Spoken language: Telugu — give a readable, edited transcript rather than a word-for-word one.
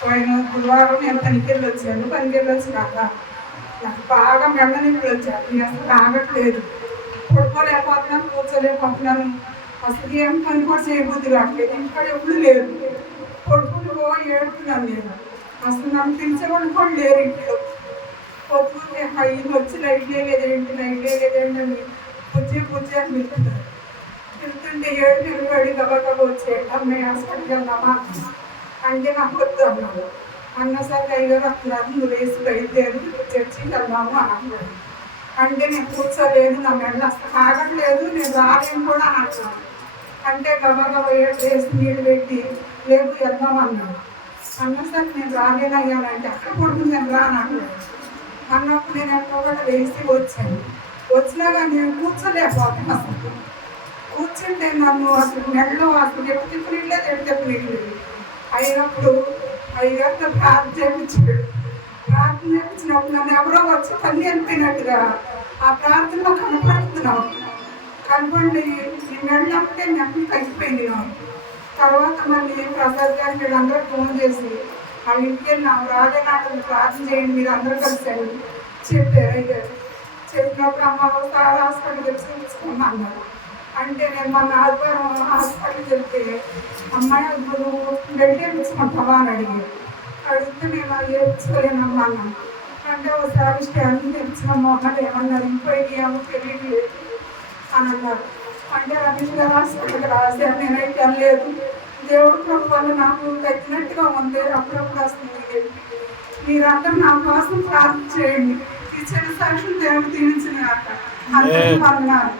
పోయిన గురువారం నేను పనికెళ్ళి వచ్చాను. పనికెళ్ళి వచ్చినాక నాకు బాగా మెడ నొప్పులు వచ్చాను. నేను అసలు ఆగట్లేదు, పడుకోలేకపోతున్నాను, కూర్చోలేకపోతున్నాను. అసలు ఏం పని కూడా చేయబుద్ధి కావట్లేదు. ఇంటికాడ ఎప్పుడు లేదు, కొడుకులు ఏడుతున్నాను నేను. అసలు నన్ను పిలిచేవాళ్ళు కూడా లేరు ఇంట్లో. పొద్దున్నే ఈయన వచ్చి లైట్ లేదేంటి అని పుజ్జి అని పిలుపుతారు. పిలుతుంటే ఏడు పిల్లవాడి గబగబ వచ్చేయండి, అమ్మాయి హాస్పిటల్కి వెళ్దామా అంటే నాకు వద్దు అన్నాడు. అన్నసరికి అయ్యగారు వస్తున్నారు, నువ్వు వేసి బయలుదేరి చర్చికి వెళ్దాము అని అన్నాడు. అంటే నేను కూర్చోలేదు, నా మెడ అసలు ఆగట్లేదు, నేను రాలేను కూడా అని అంటున్నాను. అంటే గబగబ వేసి నీళ్ళు పెట్టి లేపు వెళ్దాం అన్నాడు. అన్నసరికి నేను రాలేనయ్యానంటే అక్కడ కొడుకు నేను రాను అన్నాడు. అన్నప్పుడు నేను ఎక్కడో కూడా వేసి వచ్చాను. వచ్చినా కానీ నేను కూర్చోలేకపోతాను. అసలు కూర్చుంటే నన్ను అసలు మెడలో అసలు ఎప్పుడు తిప్పలేదు. అయినప్పుడు అయ్యాక ప్రార్థన చేయించాడు. ప్రార్థన చేయించినప్పుడు నన్ను ఎవరో వచ్చి పని అనిపోయినట్టుగా ఆ ప్రార్థనలో కనపడుతున్నావు. కనపడి ఈ మెడలంటే నెప్పి తగ్గిపోయింది నాకు. తర్వాత మళ్ళీ ప్రసాద్ గారికి వీళ్ళందరూ ఫోన్ చేసి వాళ్ళ ఇంటికి వెళ్ళినాము, రాలేనాడు ప్రార్థన చేయండి మీరు అందరూ కలిసారు చెప్పారు. అయ్యారు చెప్పినప్పుడు అమ్మ ఒకసారి హాస్పిటల్కి చూపించుకున్నా అన్నారు. అంటే నేను మన ఆదివారం హాస్పిటల్కి వెళ్తే అమ్మాయి నువ్వు బెడ్ వేయించుకుంటావా అని అడిగితే నేను అది వేయించుకోలేనమ్మా అన్నాను. అంటే ఒకసారి స్టాండ్ తెచ్చినమ్మా అన్నది ఏమన్నారు, ఇంకోటి ఏమో తెలియట్లేదు అని అన్నారు. అంటే రమేష్ గారు హాస్పిటల్కి రాశారు, నేనైతే వెళ్ళలేదు. దేవుడు ప్రభు వల్ల నాకు తగ్గినట్టుగా ఉంది, అప్పుడప్పుడు వస్తుంది. మీరందరూ నా కోసం ప్రార్థన చేయండి. ఈ చిన్న సాక్షులు దేవుడు దీవించిన అందరికీ వందనాలు.